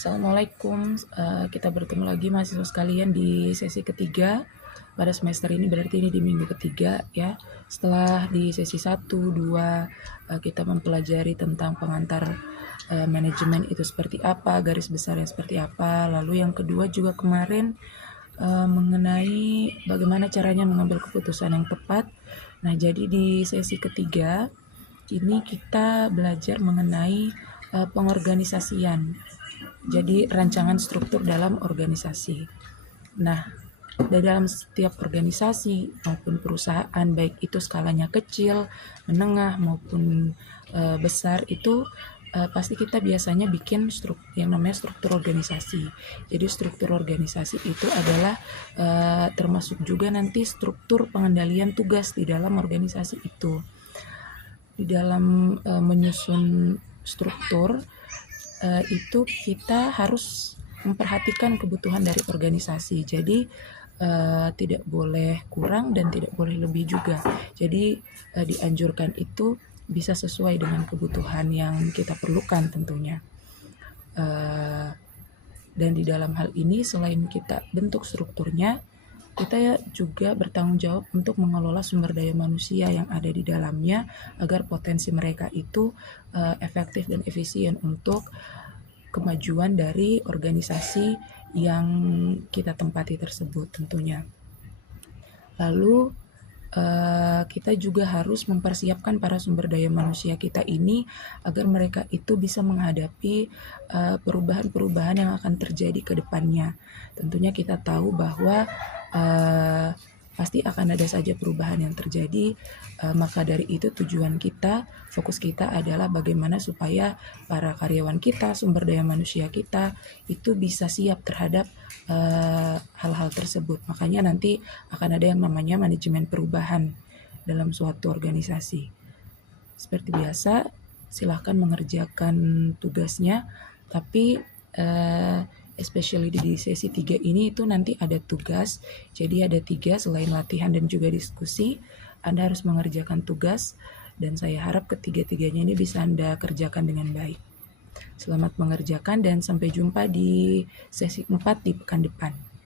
Assalamualaikum, kita bertemu lagi mahasiswa sekalian di sesi ketiga pada semester ini, berarti ini di minggu ketiga ya. Setelah di sesi 1, 2 kita mempelajari tentang pengantar manajemen itu seperti apa, garis besarnya seperti apa. Lalu yang kedua juga kemarin mengenai bagaimana caranya mengambil keputusan yang tepat. Nah, jadi di sesi ketiga ini kita belajar mengenai pengorganisasian. Jadi rancangan struktur dalam organisasi. Nah, dalam setiap organisasi maupun perusahaan, baik itu skalanya kecil, menengah maupun besar, itu pasti kita biasanya bikin yang namanya struktur organisasi. Jadi struktur organisasi itu adalah termasuk juga nanti struktur pengendalian tugas di dalam organisasi itu. Di dalam menyusun struktur itu kita harus memperhatikan kebutuhan dari organisasi. Jadi tidak boleh kurang dan tidak boleh lebih juga. Jadi dianjurkan itu bisa sesuai dengan kebutuhan yang kita perlukan tentunya. Dan di dalam hal ini selain kita bentuk strukturnya, kita juga bertanggung jawab untuk mengelola sumber daya manusia yang ada di dalamnya agar potensi mereka itu efektif dan efisien untuk kemajuan dari organisasi yang kita tempati tersebut tentunya. Lalu kita juga harus mempersiapkan para sumber daya manusia kita ini agar mereka itu bisa menghadapi perubahan-perubahan yang akan terjadi ke depannya. Tentunya kita tahu bahwa pasti akan ada saja perubahan yang terjadi, maka dari itu tujuan kita, fokus kita adalah bagaimana supaya para karyawan kita, sumber daya manusia kita itu bisa siap terhadap hal-hal tersebut. Makanya nanti akan ada yang namanya manajemen perubahan dalam suatu organisasi. Seperti biasa, silahkan mengerjakan tugasnya, tapi especially di sesi 3 ini itu nanti ada tugas. Jadi ada 3 selain latihan dan juga diskusi. Anda harus mengerjakan tugas dan saya harap ketiga-tiganya ini bisa Anda kerjakan dengan baik. Selamat mengerjakan dan sampai jumpa di sesi 4 di pekan depan.